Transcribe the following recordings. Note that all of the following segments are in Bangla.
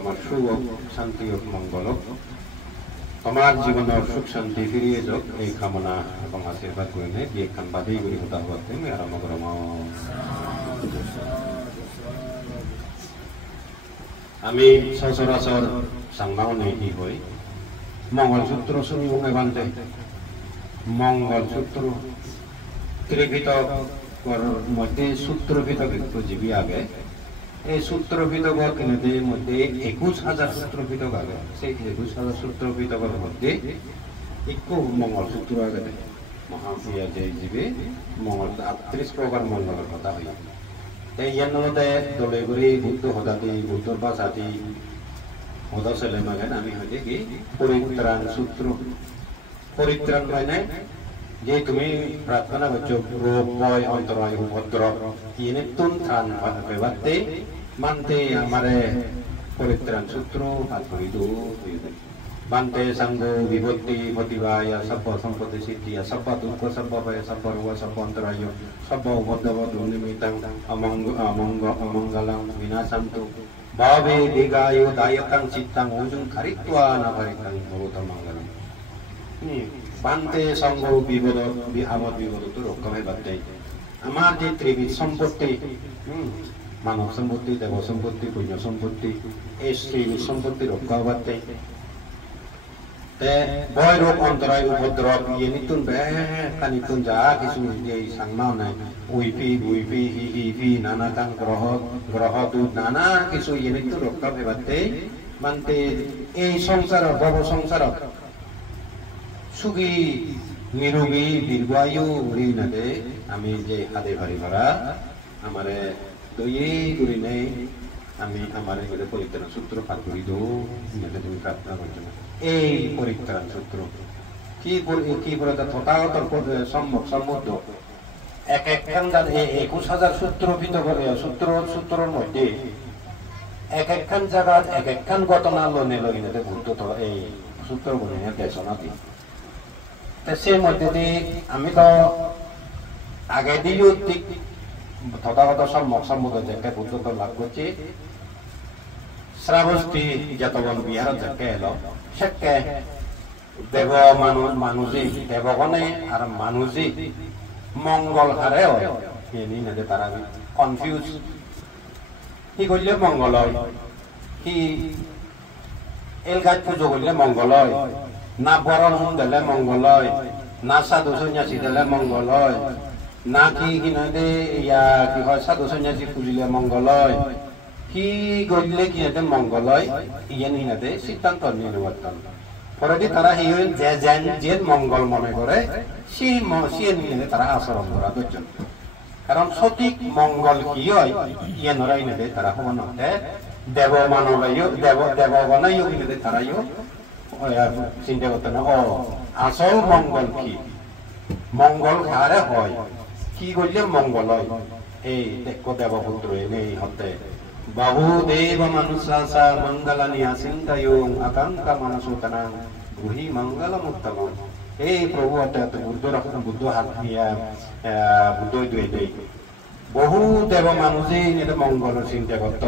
তোমার সুখ হোক, শান্তি হোক, মঙ্গল হোক, তোমার জীবনের সুখ শান্তি ফিরিয়ে যাক এই কামনা এবং আশীর্বাদ করে নেই বিয়ে খান বাদেই করি হতা হতে আরম্ভ করম। আমি সচরাচর সাংবাও নেই কি হই মঙ্গলসূত্র শুনি উঙে বান্ধে মঙ্গলসূত্র ত্রিপিটক মধ্যে সূত্র পিটক একটু জীবী আগে এই সূত্র পিটকের কিনে মধ্যে 21,000 সূত্র পিটক আগে সেই 21,000 সূত্র পিটকের মধ্যে একটু মঙ্গলসূত্র আগে মহাপ্রিয়া যে জীবে মঙ্গল 38 প্রকার মঙ্গলের কথা হইল এই ইয়ার মধ্যে দলে করে বুদ্ধ হদাতি বুদ্ধর বাসাতি হদা ছেলে মাগেন আমি হইতে কি পরিত্রাণ সূত্র পরিত্রাণ মানে যে তুমি প্রার্থনা করছো রোগ ভয় অন্তরায় উপদ্রব ইয়ে তুন ত্রাণ পেবাতে মানতে আমারে পরিত্রাণ সূত্র হাত ধরিদু মানতে সঙ্গ বিভক্তি প্রতিভায় সব সম্পত্তি সিদ্ধি সব দুঃখ সব ভয় সব রোগ সব অন্তরায় সব উপদ্রব দুর্নিমিতং অমঙ্গলং বিনাশান্তু ভাবে দীর্ঘায়ু দায়কং চিত্তং ওজুং খারিত্বা না ভারিতং ভবত মঙ্গলম। বান্তে সঙ্গ বিপদ আমদ বিপদ তো রক্ষা হয়ে বাড়তে আমার যে ত্রিবিধ সম্পত্তি মানব সম্পত্তি দেব সম্পত্তি পুণ্য সম্পত্তি এই ত্রিবিধ সম্পত্তি রক্ষা বাড়তে ভয় রোগ অন্তরায় উপদ্রব ইয়ে নিতুন নিতুন যা কিছু যে সাংমাও নাই উইপি বুইপি হি নানা কান গ্রহ গ্রহ দূত নানা কিছু ইয়ে নিতুন রক্ষা হয়ে বাড়তে মানতে এই সংসার ভব সংসার সুখী নিরোগী দীর্ঘায়ু উড়ি নাদে আমি যে হাতে ভারি ভরা আমারে দইয়ে করি নেই আমি আমার পরিত্রাণ সূত্র পার করি দো তুমি প্রার্থনা করছো না এই পরিত্রাণ সূত্র কি কি বলে তথাগত সম্মুখ সম্বদ্ধ এক একখান 21,000 সূত্র ভিন্ন করে সূত্রের মধ্যে এক একখান জায়গা এক একখান ঘটনা লনে লই নাতে ভূত এই সূত্র বলে দেশনা দিই সেই মধ্যে দিয়ে আমি তো আগে দিয়েও ঠিক তথাগত সম্যক সম্মুখ যাকে বুদ্ধ লাভ করছি শ্রাবস্তি যতগণ বিহার যাকে এলো সেকে দেব মানুষই দেবগণে আর মানুষই মঙ্গল হারে হয় তারা কনফিউজ কি করলে মঙ্গল হয় কি এল গাছ পুজো করলে মঙ্গল হয় না বরণ হুম দিলে মঙ্গল হয় না সাধু সন্ন্যাসী দিলে মঙ্গল হয় না কি কিনা দে ইয়া কি হয় সাধু সন্ন্যাসী পুজিলে মঙ্গল হয় কি গড়লে কিনাতে মঙ্গল হয় ইয়ে নিনাতে সিদ্ধান্ত নির্বর্তন পরে তারা এই যে মঙ্গল মনে করে সেই নিয়ে তারা আচরণ করা দর্জন কারণ সঠিক মঙ্গল কি হয় ইয়ে নরাই নেবে তারা সমান হতে দেব মানবাইও দেবগণাইও কিনাতে তারাইও চিন্তা করতে না ও আসল মঙ্গল কি মঙ্গল কারে হয় কি করলে মঙ্গল হয় এই দেখো দেবপুত্র এনেই হতে বাহু দেব মানুষা মঙ্গলানি চিন্তায়ং আকাঙ্ক্ষা মানসোতনা গৃহী মঙ্গল উত্তম এই প্রভু বুদ্ধ হাত দিয়া বুদ্ধ দেই বহু দেব মানুষই মঙ্গল চিন্তা করত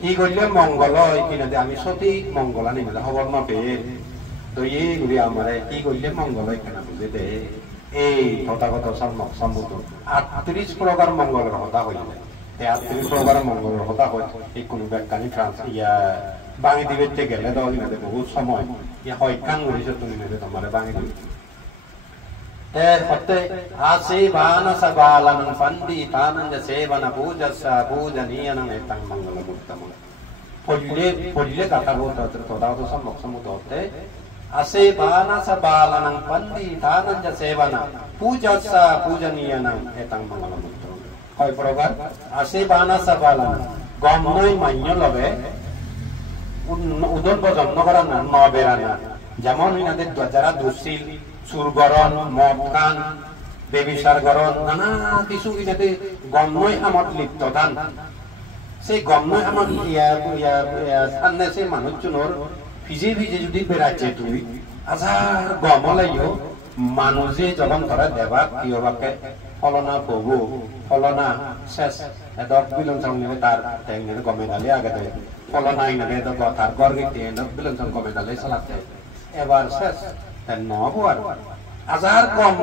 কি করলে মঙ্গল হয় কিনা আমি সঠিক মঙ্গল আনি খবর না পেয়ে তো এইগুলি আমার কি করলে মঙ্গল হয় কেনা বুঝে দে এই তথাগত সম্মত 38 প্রকার মঙ্গলের কথা হইলে 38 প্রকার মঙ্গলের কথা হয় এই কোন ব্যাখ্যানি ফ্রান্স ইয়া বাঙি দিবে গেলে তো বহুত সময় ইয়া হয় কান করেছে তুমি তোমার বাঙি দিবে হতে আসে বানা সবালান ফন্দি তানন্দ সেবন পূজসা পূজনীয়নং এতং মঙ্গলম উত্তম পড়লে কথা বলতে তথাগত সম্মত হতে আসে বানা সবালান ফন্দি তানন্দ সেবন পূজসা পূজনীয়নং এতং মঙ্গলম উত্তম হয় প্রকার আসে বানা সবালান গম নই মান্য লবে উদন প্রজন্ম করা না নবেরা না যেমন ইনাদের যারা দুশীল সুরগরণ মদ খান বেবিচার গরণ নানা কিছু ইনাতে গম্যই আমার লিপ্ত দান সেই গম্যই আমার সামনে সেই মানুষজনের ভিজে ভিজে যদি বেড়াচ্ছে তুই আজার গম লাইও মানুষে যখন ধরা দেবা প্রিয়বাকে ফলনা প্রভু ফলনা শেষ এদক বিলন সঙ্গে তার টেংনে গমে ডালে আগে দেয় ফলনা ইনালে তো তার গর্গে এদক বিলন সঙ্গে গমে ডালে চালাতে এবার শেষ তেন নহবো আর আজার গম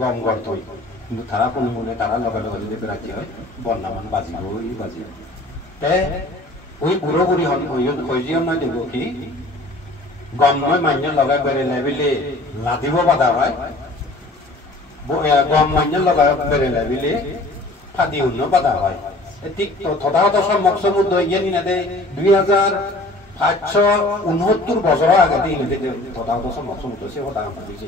গম গড় তৈ কিন্তু তারা কোনো মনে তারা লগে লগে যদি বেড়াতে হয় বন্যামান বাজিব তে ওই বুড়ো বুড়ি হইজিও নয় দেব কি গম নয় মান্য লগাই বেড়ে বিলে লাদিব বাধা হয় গম মান্য লগাই বেড়ে বিলে ফাদি উন্ন বাধা হয় ঠিক তথাগত সম্যক সমুদ্র ইয়ে নিনাদে 2569 বছর আগে দিন তথাগত সম্যক সমুদ্র সে কথা আমার বুঝি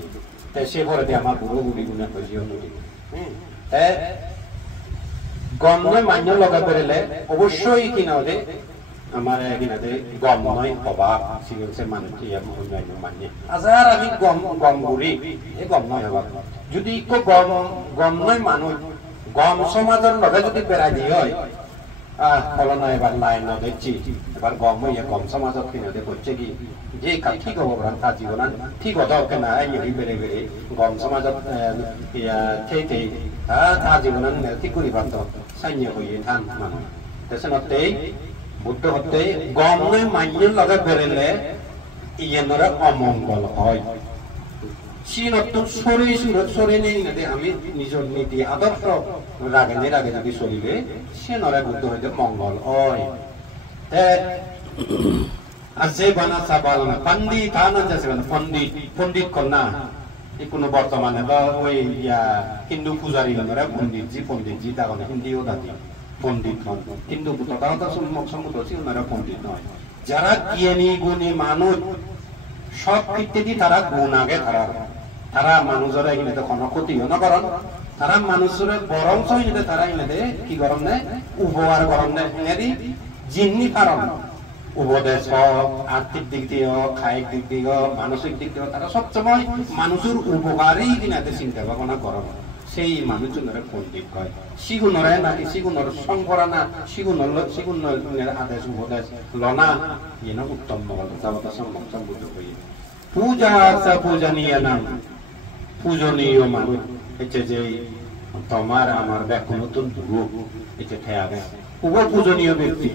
তাই সে পরে আমার বুড়ো বুড়ি গুণে হইজিও নদী গম নয় মান্য লগাই বেড়ে অবশ্যই কিনা দে আমার কিনাতে গম নয় অভাব সিগলছে মানুষ অন্যান্য মানে আজার আমি গম গুড়ি এই গম নয় অভাব যদি গম নয় মানুষ গম সমাজের লগে যদি বেড়াই দিয়ে হয় ফলনা এবার লাইন দেখছি এবার গম সমাজত কিনে করছে কি যে ঠিক হবো তা জীবন ঠিক হতো কেনা এই বেড়ে বেড়ে গম সমাজত থেই তা জীবন ঠিক করি পারত সাইন্য হইয়ে থান মানুষ দেশনতেই বুদ্ধ হতে গম নয় মান্য লগে বেড়েলে ইয়েনরা অমঙ্গল হয় সিনত সরে নেই আমি নিজের নীতি আদর্শ রাগে যদি চলিলে সে নরে বুদ্ধ হইতে মঙ্গল হয় আর যে বানা চাবাল না পণ্ডিত পণ্ডিত কন্যা কোনো বর্তমানে বা ওই হিন্দু পূজারী নরে পণ্ডিতজি তাহলে হিন্দিও দাদি পণ্ডিত হন কিন্তু তথাগত সমুদ্র ওনারা পণ্ডিত নয় যারা জ্ঞানী গুণী মানুষ সব ক্ষেত্রে তারা গুণ আগে তারা মানুষের এখানে কোনো ক্ষতিও নকরণ তারা মানুষের বরঞ্চ এনে তারা এনে কি গরম নেই উপহার গরম নেই এনে জিন্নি কারণ উপদেশ হোক আর্থিক দিক দিয়ে হোক খায়িক দিক দিয়ে হোক মানসিক দিক দিয়ে হোক তারা সবসময় মানুষের উপকারই কিনাতে চিন্তা ভাবনা করেন সেই মানুষজনের পণ্ডিত হয় সিগুণরে নাকি সিগুণর সংকরা না সিগুণের আদেশ উপদেশ লনা যেন উত্তম সম্বুদ্ধ হয়ে পূজা আছে পূজনীয় নাম পূজনীয় মানুষ হচ্ছে যে তোমার আমার ব্যাখ্যা নতুন রূপ এটা খেয়া গেছে পূজনীয় ব্যক্তি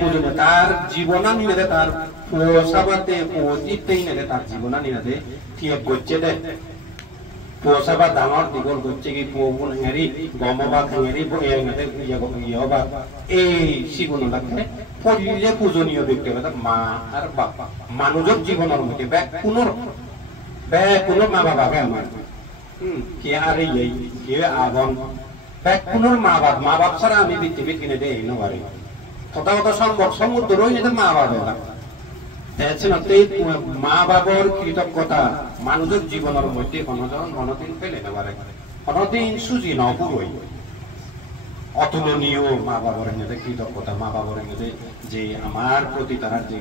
পূজনীয় তার জীবনা নিলে তার পোষাবাতে পৌঁছিতেই নেলে তার জীবনা নিলে ঠিক করছে দে পোষাবা ডাঙর দীঘল করছে কি পুন হেরি গমবা হেরি ইয়বা এই সিগুণ লাগে পড়লে পূজনীয় ব্যক্তি মা আর বাবা মানুষের জীবনের মধ্যে কোনো মা বাবাকে আমার কে আর কে আবন পুনর মা বাপ ছাড়া আমি পৃথিবীর কিনে দেয় নবারে তথাগত সম্ভব সমুদ্র মা বাবা মা বাবার কৃতজ্ঞতা মানুষের জীবনের মধ্যে অনদিন ফেলে নেবারে অনদিন সুজি নপুরই অতুলনীয় মা বাবার এনে কৃতজ্ঞতা মা বাবার এনে যে আমার প্রতি তারা যে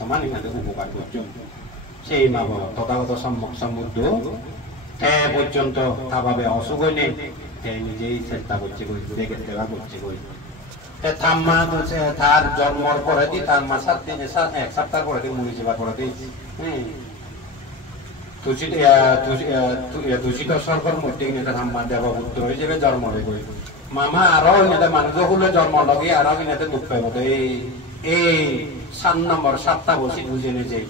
তোমার এখানে উপকার করছেন সেই মা বাবা তথাগত সম্যক সমুদ্র পর্যন্ত তা ভাবে অসুখ নেই নিজেই চেষ্টা করছে দেখে দেওয়া করছে থাম্মা তার জন্মর পরে দি তার মা 7 দিন 1 সপ্তাহ পরে দি মুড়ি সেবা করে দি দূষিত সরকার মধ্যে এটা থাম্মা দেবপুত্র হিসেবে জন্ম হয়ে মামা আরো এনে মানুষ হলে জন্ম লগে আরো এনে দুঃখ মতো এই 7 নম্বর 7টা বসি বুঝে নিয়ে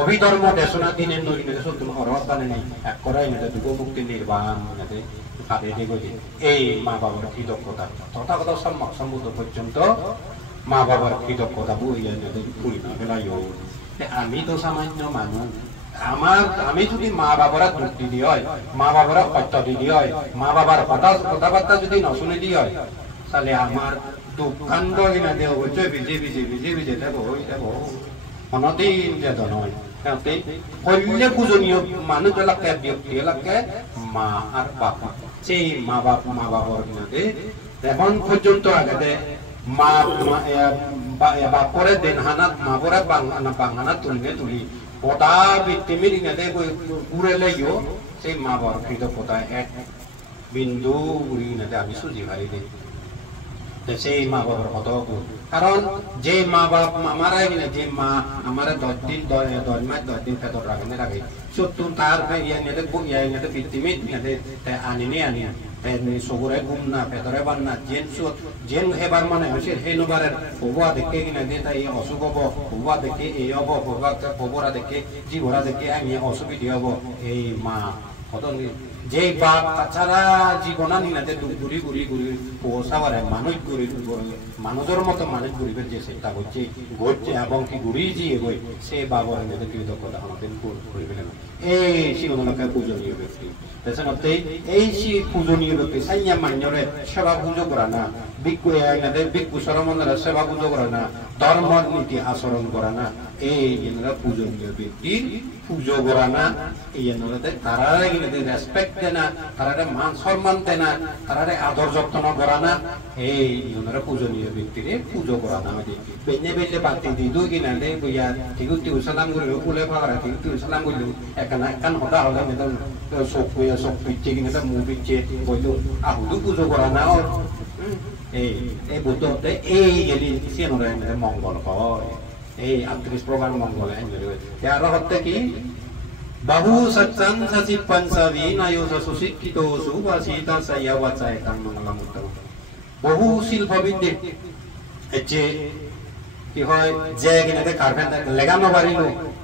অভিধর্ম দেশনা দিনের নইনে সত্যি অরবানে নেই এক করা এনে দুঃখ মুক্তি নির্বাণ এনে এই মা বাবার কৃতজ্ঞতা তথাগত সম্যক সম্বুদ্ধ পর্যন্ত মা বাবার কৃতজ্ঞতা বুঝিয়ে আমি তো সামান্য মানুষ আমি যদি মা বাবারা দুঃখ দিদি হয় মা বাবারা সত্য দিদি হয় মা বাবার কথাবার্তা যদি নশুনে দি হয় তাহলে আমার দুঃখান্ত কিনা দেহ হচ্ছে ভিজে দেখো অনদিন যেত নয় পল্লে পূজনীয় মানুষ এলাকায় ব্যক্তি এলাকায় মা আর বাবা সেই মা বাবার কিনাতে এখন পর্যন্ত আগে মা বাপরে দেন হানাত মা পরে বাংহানা তুলি পতা বৃত্তিমির কিনাতে ঘুরে লাইও সেই মা বাবার কৃতজ্ঞতা এক বিন্দু উড়ি কিনাতে আমি সুজি ভাই দিই সেই মা বাবার কত কারণ যে মা বাপ মারা কিনা যে মা আমার 10 দিন 10 মাস 10 দিন ফেতর রাখেন রাখে সত্য তার ইয়ে পৃথিবী আনিনি আনি সবরে ঘুম না ফেতরে বান না জেন হেবার মানে হয়েছে সেই নবারের হবুয়া দেখে কিনা যে তাই অসুখ হব হবুয়া দেখে এই হব হবরা দেখে জীবরা দেখে আমি অসুবিধা হব এই মা যে বাপ তাছাড়া জীবনা নিনাতে ঘুরি ঘুরি ঘুরি পোষা পারে মানুষ ঘুরি মানুষের মতো মানুষ ঘুরিবের যে চেষ্টা করছে ঘুরছে এবং কি ঘুরি যিয়ে গই সে বাবার মেয়েদের কি দক্ষতা আমাদের ঘুরিবে না এই শিবনকে পূজনীয় ব্যক্তি মধ্যে এই পূজনীয় ব্যক্তি সাইয়া মান্যরে সেবা পুজো করা না ভিক্ষু সরমন্দারা সেবা পুজো করা না ধর্ম নীতি আচরণ করা না এই পূজনীয় ব্যক্তির পুজো করা না এই তারা রেসপেক্ট দেয় না তারা মান সম্মান দেয় না তারা আদর যত্ন করা না এই পূজনীয় ব্যক্তির পুজো করা না বেঁচে বেঁচে বাতি দি দুই কিনা দে বইয়া ঠিক সালাম করি কুলে ফাঁকা ঠিক সালাম করলেও একান হতা হলে চোখ চোখ পিচ্ছে কিনা মুখ পিচ্ছে বললো আহুদু পুজো করা না এই বুদ্ধতে এই গেলি সিয়ানোরে মঙ্গল হয় এই 38 প্রকার মঙ্গল আরো হচ্ছে কি বাহু সচ্চান সচিব পঞ্চাবি নায়োস সুশিক্ষিত সুভাষিতা সাইয়াওয়াচায় তার মঙ্গলামুত্ত বহু শিল্পবিদ্যে যে কি হয় যে কিনাতে কার্পেন্টার লেগানো পারিল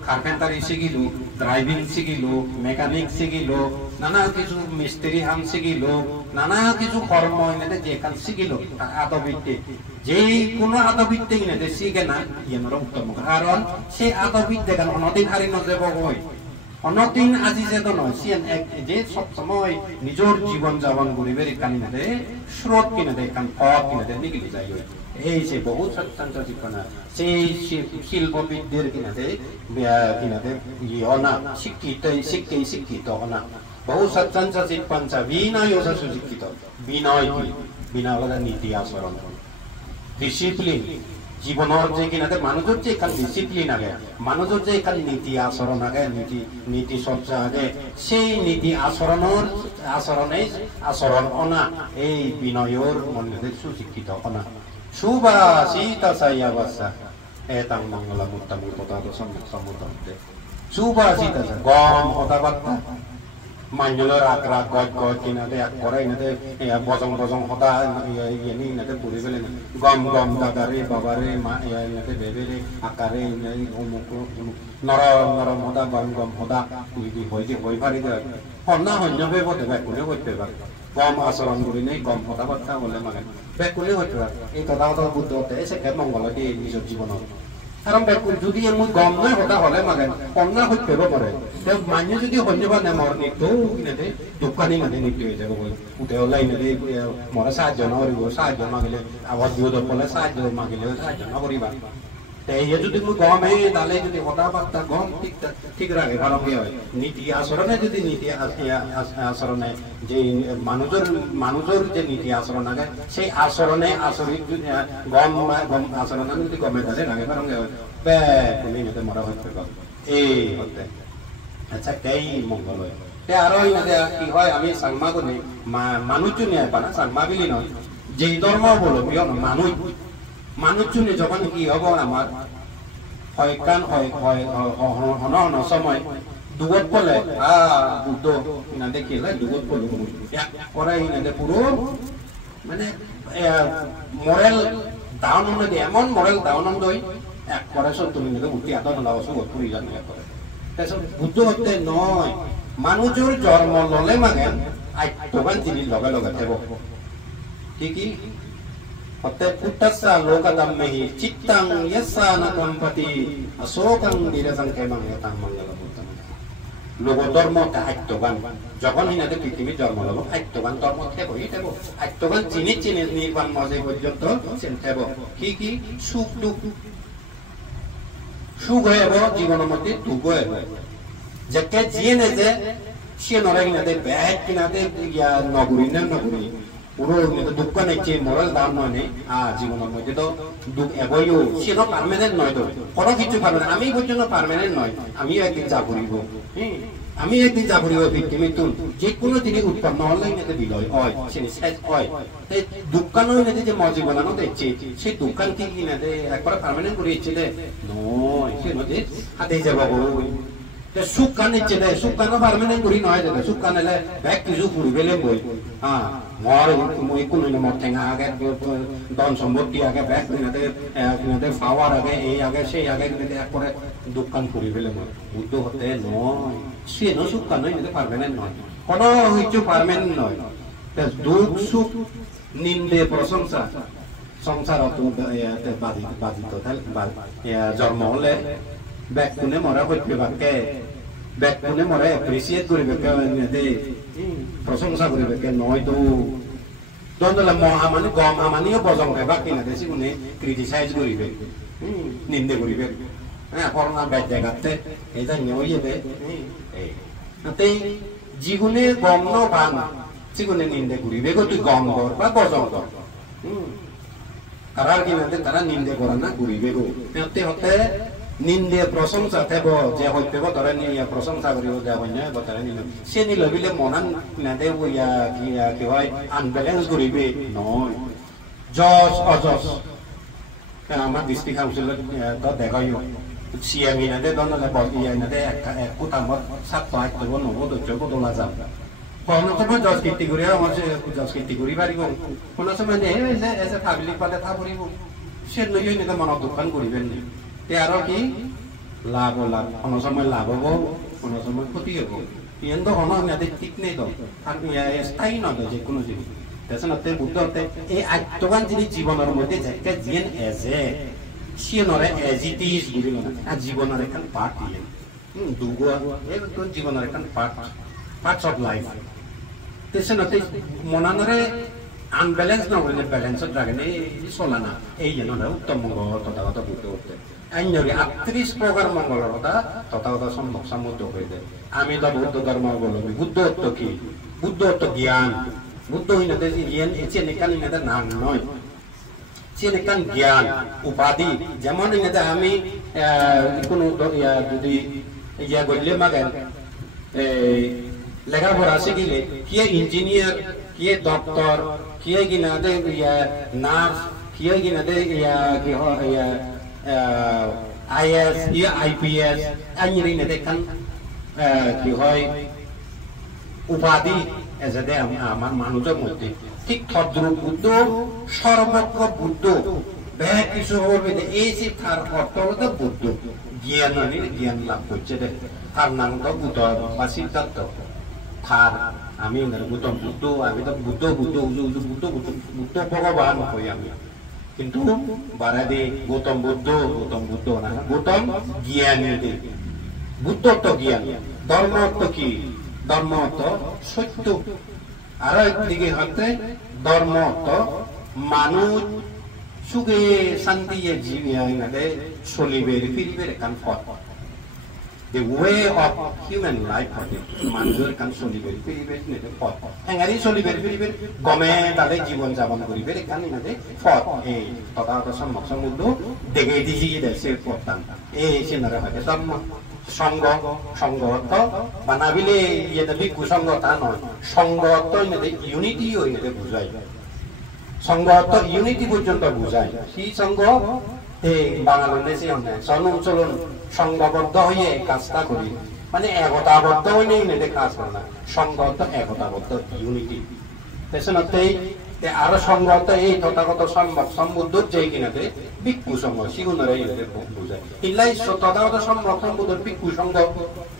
কার্পেন্টারি শিখিল ড্রাইভিং শিখিল মেকানিক শিখিল নানা কিছু মিস্ত্রি হাম শিখিল নানা কিছু কর্ম এনে যে কাজ শিখিল আদবিদ্যে যে কোনো আদবিদ্যে কিনাতে শিখে না ইয়ের উত্তম কারণ সেই আদবিদ্যে কেন অনদিন হারি নজেব হয় অনদিন আজি যে নয় সিয়ান এক যে সবসময় নিজের জীবন যাপন করিবে কানিনাতে স্রোত কিনাতে কান পথ কিনাতে নিগলি যায় এই যে বহু সত্যান্ত জীবনা সেই শিল্পবিদ্যের কিনাতে অনা শিক্ষিত শিক্ষিত অনা বহু সত্যান্ত জীবনচা বিনয় সুশিক্ষিত বিনয় কি বিনয় হল নীতি আচরণ ডিসিপ্লিন জীবনের যে কিনাতে মানুষের যে এখান ডিসিপ্লিন আগে মানুষের যে এখান নীতি আচরণ আগে নীতি চর্চা আগে সেই নীতি আচরণ অনা এই বিনয়র মনে সুশিক্ষিত অনা সুভাষিতা সাইয়াবাসা এতাং মঙ্গলা মুত্তামুল পদার্থ সম্মুখে সুভাষিতা গম কথাবার্তা মাঞ্জলের আকরা গজ গজ কিনাতে এক করে ইনাতে বজং হতা ইয়েনি ইনাতে পুরি ফেলে গম দাদারে বাবারে মা ইনাতে বেবেরে আকারে অমুক নরম হতা গম হতা হই পারি দেয় হন্যা হন্য ভেব দেবে কোনে করতে পারে গম আচরণ করি নেই গম কথাবার্তা বলে মানে বেকুলে হইতে পারে এই কথা বুদ্ধ হতে এসে মঙ্গল দিয়ে নিজের জীবনত কারণ যদি মই গম নয় হতা হলে মানে কন্যা হইতে পারে মানুষ যদি হন্য বা নেমর নিত কিনাতে দোকানি মানে নিতে হয়ে যাবো উঠে হলে ইনাতে মরা সাহায্য নকরিব সাহায্য মাগিলে আবার বিপদ হলে সাহায্য মাগিলে সাহায্য নকরিবা এই যদি মই গম তাহলে যদি কথাবার্তা গম ঠিক রাখে কারণ কি হয় নীতি আচরণে যদি নীতি আচরণে যে মানুষের যে নীতি আচরণ আগে সেই আচরণে আচরিত গম আচরণে যদি গমে তাহলে রাখে কারণ কি হয় বেতে মরা হইতে এই হতে আচ্ছা এই মঙ্গল হয় আরো কি হয় আমি সাংমা করি মানুষজন নিয়ে পানা সাংমা বিলি নয় যেই ধর্ম বলো মানুষজনে যখন কি হব আমার হয়কান হন সময় দুগত পলে বুদ্ধ ইনা দেখিলে দুগত পলে করে ইনাতে পুরো মানে মরেল ডাউন দিয়ে এমন মরেল ডাউন দই এক করে সন্তুল উঠি আদর হলা অসুখ পুরি জানি করে তাৰপিছত বুদ্ধ হতে নয় মানুষের জন্ম ললে মানে আত্মবান তিনি লগে লগে থাকব কি হতে পুত্তসা লোকদম্মেহি চিত্তাং ইয়াসানা কম্পতি অশোকং বিরজং কেমং এতাং মঙ্গলা বুদ্ধং লোক ধর্ম আত্মবান যখন ইনাতে পৃথিবীর জন্ম লব আত্মবান ধর্ম থাকব থাকব আত্মবান চিনি নির্বাণ মজে পর্যন্ত থাকব কি সুখ দুঃখ সুখ হব জীবনের মধ্যে দুঃখ হব যাকে যিয়ে নেজে সে নরে কিনাতে ব্যাগ কিনাতে নগরী পুরো দুঃখ নেছে মরাল দাম নয় নেই জীবনের মধ্যে তো দুঃখ এগোইও সে তো পার্মানেন্ট নয় তো কোনো কিছু পারমানেন্ট আমি পর্যন্ত পার্মানেন্ট নয় আমিও একদিন যা করিব আমি একদিন যা করিব মৃত্যু যে কোনো জিনিস উৎপন্ন হলে এতে বিলয় হয় সে শেষ হয় তাই দোকানও এনে যে মজি বানানো দেখছে সেই দোকান কি কিনা দে একবার পার্মানেন্ট করে ইচ্ছে দে নয় সে নদী হাতে যাবো সুখ কান ইচ্ছে দে সুখ কানও পার্মানেন্ট করি নয় দে সুখ কান এলে ব্যাগ কিছু ফুরি পেলে বই হ্যাঁ মর মই কোনো মর ঠেঙা আগে ধন সম্পত্তি আগে ব্যাগ কিনাতে পাওয়ার আগে এই আগে সেই আগে কিনাতে একবারে দোকান ফুরি পেলে মই বুদ্ধ হতে নয় সে ন সুখ কান নয় পার্মানেন্ট নয় কোনো কিছু পার্মানেন্ট নয় দুঃখ সুখ নিন্দে প্রশংসা সংসার বাধিত জন্ম হলে ব্যাগ কোনে মরা করতে বাকে ব্যাগ কোনে মরা এপ্রিসিয়েট করিবে প্রশংসা করিবে নয় তো দন্দলা মহামানি গম হামানিও বজং খাইবা কিনা দেশি কোনে ক্রিটিসাইজ করিবে নিন্দে করিবে হ্যাঁ করোনা ব্যাগ জায়গাতে এটা নিয়ে যাবে এই জীবনে গম ন বান জীবনে নিন্দে করিবে গো তুই গম কর বা বজং কর তারা কিনা তারা নিন্দে করা না করিবে গো হতে নিন্দে প্রশংসা থেব যে হইতে তারা নিয়ে প্রশংসা করিব যে হয় না তারা নিলে সে নিলে বিলে মনান নাদে কি হয় আনবেলেন্স করিবে নয় জজ অজজ আমার ডিস্ট্রিক্ট কাউন্সিলত তো দেখাই সিএমই নাদে দনলে ইয়া নাদে কুতামত সাতটা আট করব নব দৈর্য তোলা যাম কোনো সময় জজ কীর্তি করি আমার জজ কীর্তি করি পারিব কোনো সময় নেই এসে পাবলিক পালে থা পড়িব সে নই নাকি মনত দোকান করিবেন নি আরো কি লাভ লাভ কোনো সময় লাভ হব কোনো সময় ক্ষতি হব ইয়েন তো কোনো ঠিক নেই তো আর স্থায়ী নয় যে কোনো জিনিস তেসনতে বুদ্ধ এই আত্মজ্ঞান যিনি জীবনের মধ্যে যাকে জিয়েন এজে সিয়নরে এজ ইট ইজ বুঝিল না আর জীবনের এখন পার্ট ইয়েন দুগো একদম জীবনের এখন পার্টস অফ লাইফ তেসনতে মনানরে আনব্যালেন্স না হলে ব্যালেন্সত রাখেন এই চলা না এই জন্য উত্তম মঙ্গল তথাগত বুদ্ধ করতে আইনরি 38 প্রকার মঙ্গলের কথা তথাগত সম্যক সমুদ্র হয়ে যায় আমি তো বৌদ্ধ ধর্ম অবলম্বী বুদ্ধত্ব কি বুদ্ধত্ব জ্ঞান বুদ্ধ হইনাতে জ্ঞান এসে নেকান ইনাতে নাম নয় সে নেকান জ্ঞান উপাধি যেমন ইনাতে আমি কোনো যদি ইয়া করলে মাগেন লেখাপড়া শিখিলে কিয়ে ইঞ্জিনিয়ার কিয়ে ডক্টর কিয়ে গিনাতে নার্স কিয়ে গিনাতে আইএস ইয়ে আইপিএস আইনি নাতে খান কি হয় উপাধি এজাদে আমার মানুষের মধ্যে ঠিক তদ্রূপ বুদ্ধ সর্বজ্ঞ বুদ্ধ ব্যাগ কিছু হবে এই যে তার অর্থ হলো বুদ্ধ জ্ঞান জ্ঞান লাভ করছে তার নাম তো বুদ্ধ বা সিদ্ধার্থ থার আমি গৌতম বুদ্ধ আমি তো বুদ্ধ বুদ্ধ বুদ্ধ বুদ্ধ ভগবান হই আমি কিন্তু বারাদে গৌতম বুদ্ধ না গৌতম জ্ঞানী বুদ্ধত্ব জ্ঞান ধর্ম অর্থ কি ধর্ম অর্থ সত্য আর একদিকে হতে ধর্ম অর্থ মানুষ সুখে শান্তি জীবনে চলিবে ফিরিবে কান পথ the way of human life মানুষের কান চলিবে ফিরিবে পথ এঙ্গারি চলিবে ফিরিবে গমে তাদের জীবন যাপন করিবে কান ইনাদে পথ এই তথাগত সম্যক সমুদ্র দেখে দিজি দেশে পথটান এই সিনারে হয় ধর্ম সঙ্গ অর্থ বানাবিলে ইয়েতে ভিক্ষু সঙ্গ তা নয় সঙ্গ অর্থ ইনাদে ইউনিটি ইনাদে বুঝায় সঙ্গ অর্থ ইউনিটি পর্যন্ত বুঝায় সেই সঙ্গ এই বাঙালি চলন চলন সংঘবদ্ধ হয়ে কাজটা করি মানে একতাবদ্ধ হইলে ইনাদে কাজ করে না সঙ্গ অর্থ একতাবদ্ধ ইউনিটি পেছনতেই আরো সংগত এই তথাগত সম্যক সমুদ্র যে কিনাতে ভিক্ষু সঙ্গ সিগুণরে বুঝায় ইল্লাই তথাগত সম্যক সমুদ্র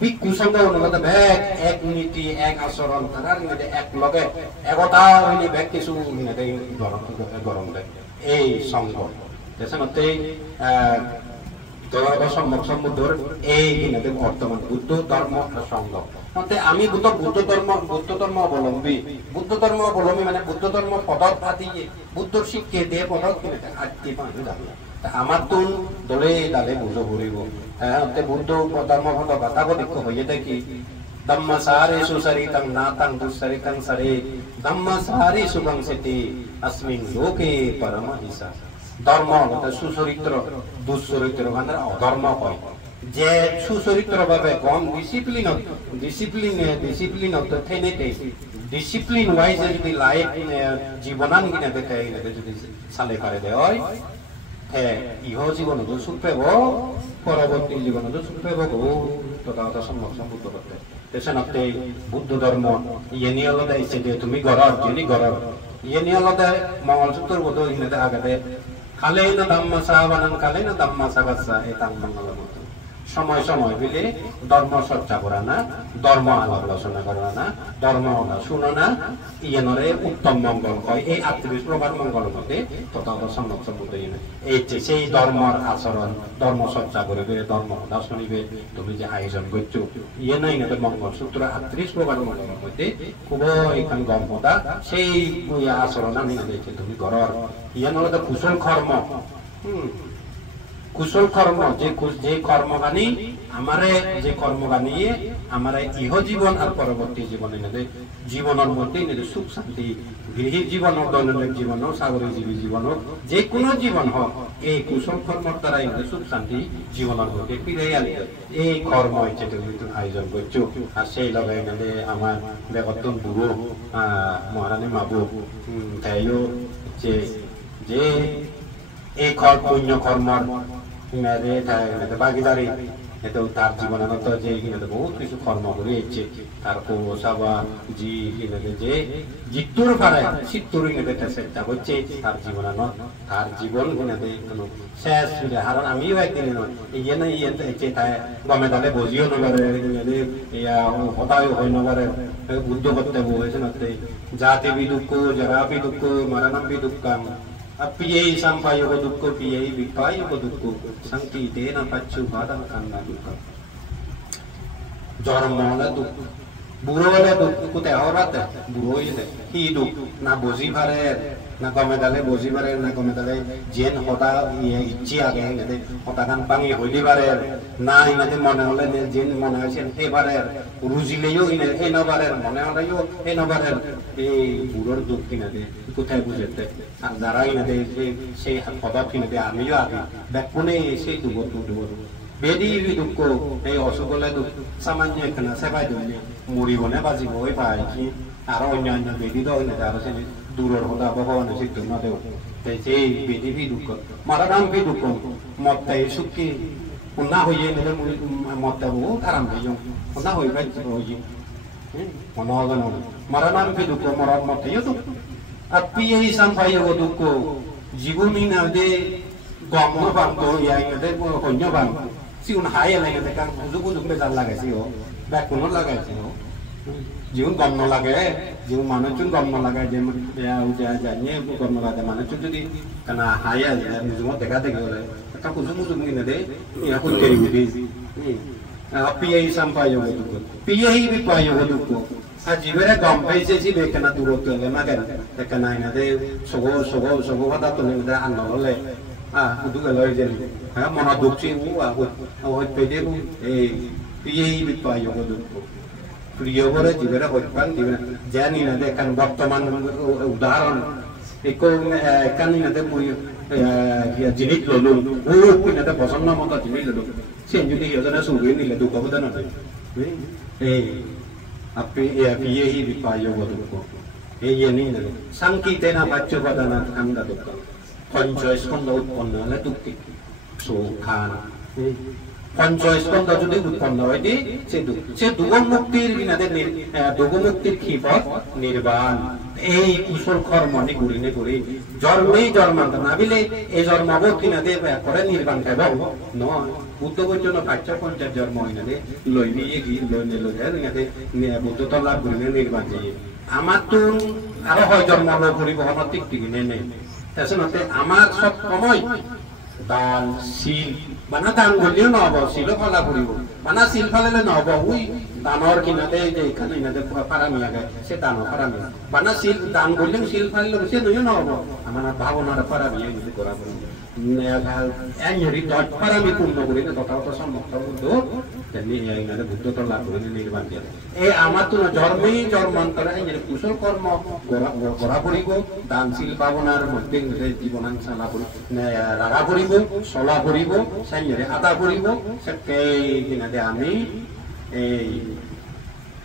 ভিক্ষু সঙ্গ অনুগত ব্যাগ এক নীতি এক আচরণ তার ইনাদে এক লগে একতা হইলে ব্যাগ কিছু ইনাদে গরম দেয় এই সঙ্গ পেছনতেই তথাগত সম্যক সমুদ্র এই কিনাতে বর্তমান বুদ্ধ ধর্ম সঙ্গ আমি বুদ্ধ ধর্ম অবলম্বী মানে বুদ্ধ ধর্ম পদত আদিয়ে বুদ্ধর শিক্ষে দিয়ে পদত কিনে আদি পানি যাবে আমার তো দলে দালে বুঝো পড়িব বুদ্ধ ধর্ম পদ কথা দেখো হয়ে দেখি ধম্ম সারে সুসারিতং নাতং দুসারিতং সারে ধম্মসারি সুবংশতি अस्मिन লোকে পরমহিসা। ধর্ম হলো সুচরিত্র, দুশ্চরিত্র মানে অধর্ম হয়। যে সুচরিত্র ভাবে কম ডিসিপ্লিন ডিসিপ্লিন ওয়াইজ যদি লাইফ জীবনান কিনা দেখে যদি চালে পারে দেয় ইহ জীবনতো সুখ পাব, পরবর্তী জীবনতো সুখ পাব। তথা সম্মুক্ত করতে তেসনতে বুদ্ধ ধর্ম ইয়ে নিয়ে আলাদা ইচ্ছে যে তুমি গড়ার যিনি গড়ার ইয়ে নিয়ে আলাদা মঙ্গলসূত্র বোধ ইংরেজি আগাতে কালে না ধাম্মা সাহাবানান কালে না ধাম্মা সাগাসা এ তাং মঙ্গল মতো সময় সময় পেলে ধর্ম চর্চা করা না, ধর্ম আলোচনা করা না, ধর্ম শুনো না, ইয়েনরে উত্তম মঙ্গল হয়। এই 38 প্রকার মঙ্গল মধ্যে তথা সম্মুখ এই যে সেই ধর্মর আচরণ, ধর্ম চর্চা করবে, ধর্ম শুনিবে, তুমি যে আয়োজন করছো ইয়ে নাই না মঙ্গলসূত্র 38 প্রকার মঙ্গলের মধ্যে খুব এখান গম্পদা সেই আচরণ আমি দেখছি তুমি ঘর ইয়ে নলে কুশল কর্ম। কুশল কর্ম যে কর্মগানী আমারে যে কর্মগানী আমার ইহ জীবন আর পরবর্তী জীবনে জীবনের মধ্যে সুখ শান্তি গৃহীর জীবন হোক, দৈনন্দিন জীবন হোক, সাগরজীবী জীবন হোক, যে কোনো জীবন হোক এই কুশল কর্মর দ্বারা সুখ শান্তি জীবনের মধ্যে ফিরে আনি এই কর্ম হচ্ছে তুমি আয়োজন করছো। আর সেই লগে আমার বেগতন বুড়ো মহারানী মাবু তাইও যে এই পুণ্য কর্মর ভাগিদারি এত তার জীবনত যে বহুত কিছু কর্ম করে এসছে তার কৌশাবা জি যে জিত্তুর পারে সিত্তুর চেষ্টা করছে তার জীবন তার জীবন শেষ কারণ আমিও একদিন ইয়ে না ইয়ে গমে তালে বজিও নবারে হতায় হয়ে নবারে বুদ্ধ করতে বলেছে জাতি বিদুঃখ জরা বিদুঃখ মরণম বিদুঃখম Apiyai sampayogo dukkho piyai vipayogo dukkho sankitena pacchupadam kanna dukkha. Jormo le dukh, buro le dukh kute horat buro ile hi dukh na bozi bhare na komedale bozi bhare na komedale jen hota ichi age ngade hota kan pangi hoili bhare na inade mone hole ne jen mone hoychen he bhare rujileyo ine he no bhare mone holeyo he no bhare ei buror dukh kinade কোথায় বুঝতে আর যারা ইনাদের সেই পদার্থ কিনতে আমিও আগে ব্যাকুনে সেই ডুবো বেদি দুঃখ এই অসুখলে সামান্য এখানে সেবাই দিলে মরিবনে বাজিব ওই পাই কি আরো অন্যান্য বেদি দলে আরো সে দূরের হতা ভগবানের সিদ্ধ দেও সেই বেদি দুঃখ মারাদাম দুঃখ মত্তাই সুখী না হইয়ে নিলে মত্তা বহুত আরাম হয়ে যাও না হইবে হইয়ে মনে হবে না মারাদাম দুঃখ মরার মতেও দুঃখ Apiyai sampayogo dukkho jibuni nade gomno bangko yang nade konyo bang si un haya lagi nade kan bujuk bezal lagi sih ho bakuno lagi sih ho jiun gomno lagi jiun mana cun gomno lagi jem ya udah jadinya gomno lagi mana cun jadi karena haya ya semua dekat oleh kan bujuk mungkin nade ya pun kiri budi apiyai sampayogo dukkho piyai vipayogo dukkho Ajibere gampai sih bekana turut ke makan, bekana ini ada sogo pada tuh nih ada anu oleh, itu kalau jadi, mana duksi awat pede piye bipa yoga dukku, piye bore jibere hoipan jibere, jangan ini ada kan berteman udaran, itu kan ini ada punya jenis lolong, ini ada bosan nama tak jenis lolong, sih jadi ada suhu ini ledu kau dah nanti, Api ya piyehi vipayogo dukkho. Ye ni na sankitena pacchupadana kanda dukkha. Pancha skandha utpanna le dukkhi. Sokhana. Pancha skandha jodi utpanna hoy di se dugo muktir binade dugo muktir khipot nirvan. এই কুশল কর্ম নি করি জন্মেই জন্মান্ত না বিলে এই জন্মাবো কিনাদে করে নির্বাণ খাইব নয় বুদ্ধ পর্যন্ত ৫৫০ জন্ম হইনাদে লইবি গি লইনে লইয়া নিয়াদে বুদ্ধ তলা করিলে নির্বাণ দিয়ে আমার তো আরো হয় জন্ম লয় করিব আমার ঠিক ঠিক নেই তাছাড়া আমার সব সময় দান শিল বানা দান করলেও নহব শিলও ফলা করিব বানা শিল ফালালে নহব ওই দানর কিনাতে যে এখানে ইনাতে পারামি আগে সে দানও পারামি বানা শিল দান করলেও শিল ফালিলেও সে নয় নহব আমার ভাবনার পারামি করা nyeri dot parami purno kuri na total to sammukta buddho jadi yang ada buddho to lagu ini nirvan dia amat tu jormi jormantara nyeri kusol kormo gora purigo dan sil pavonar mending jibonan sana puri raga purigo sola purigo saya nyeri ata purigo sekai dinade ami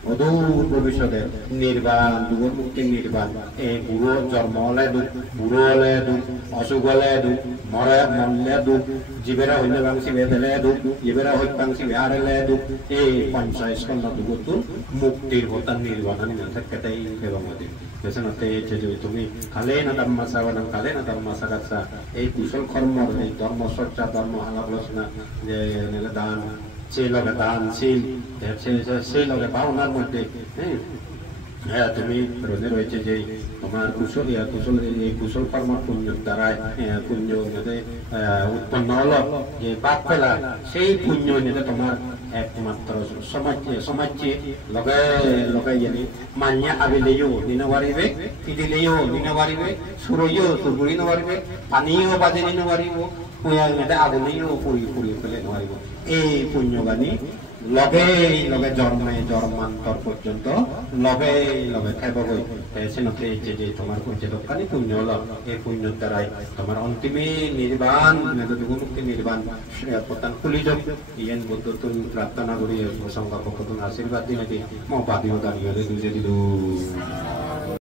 অদূর ভবিষ্যতে নির্বাণ দুঃখ মুক্তি নির্বাণ এই বুড়ো জন্ম হলে দুঃখ বুড়ো হলে দুঃখ অসুখ হলে দুঃখ মরলে দুঃখ জীবেরা হইলে বাংসি বেদলে দুঃখ জীবেরা হইত বাংসি বেহারলে দুঃখ এই পঞ্চায়স্কন্দ দুঃখটো মুক্তির হতান নির্বাণ কেটাই কেবামতি বেসনতে যে তুমি কালে না ধর্ম সাবধান কালে না ধর্ম সাগাচ্ছা এই কুশল কর্মর এই ধর্ম চর্চা ধর্ম আলাপ আলোচনা যে দান সেই লগে দান শীল সেই লগে ভাওনার মধ্যে তুমি রোজে রয়েছে যে তোমার কুশল কর্ম পুণ্যের দ্বারায় পুণ্য উৎপন্ন হলো যে পাপ ফেলা সেই পুণ্য নিতে তোমার একমাত্র সমাজে লগে লগে জানি মান্যা আবিলেও নিন পারিবে তিদিলেও নিন পারিবে সুরইও সুরগুড়ি নপারিবে পানীয় বাজে নিন পারিব আগুনেও পুরি পুরি ফেলে নোৱাৰিব এই পুণ্যবাণী লগে লগে জন্মে জন্মান্তর পর্যন্ত লগে লগে থাকবই সেনতে যে তোমার যে দোকানি পুণ্য হল এই পুণ্যের দ্বারাই তোমার অন্তিমে নির্বাণ মুক্তি নির্বাণ প্রধান খুলি যোগ ইয়েন বুদ্ধতুন প্রার্থনা করি সংখ্যা পক্ষ আশীর্বাদ দিলে মো বাদিও দাঁড়িয়ে দুজে দিল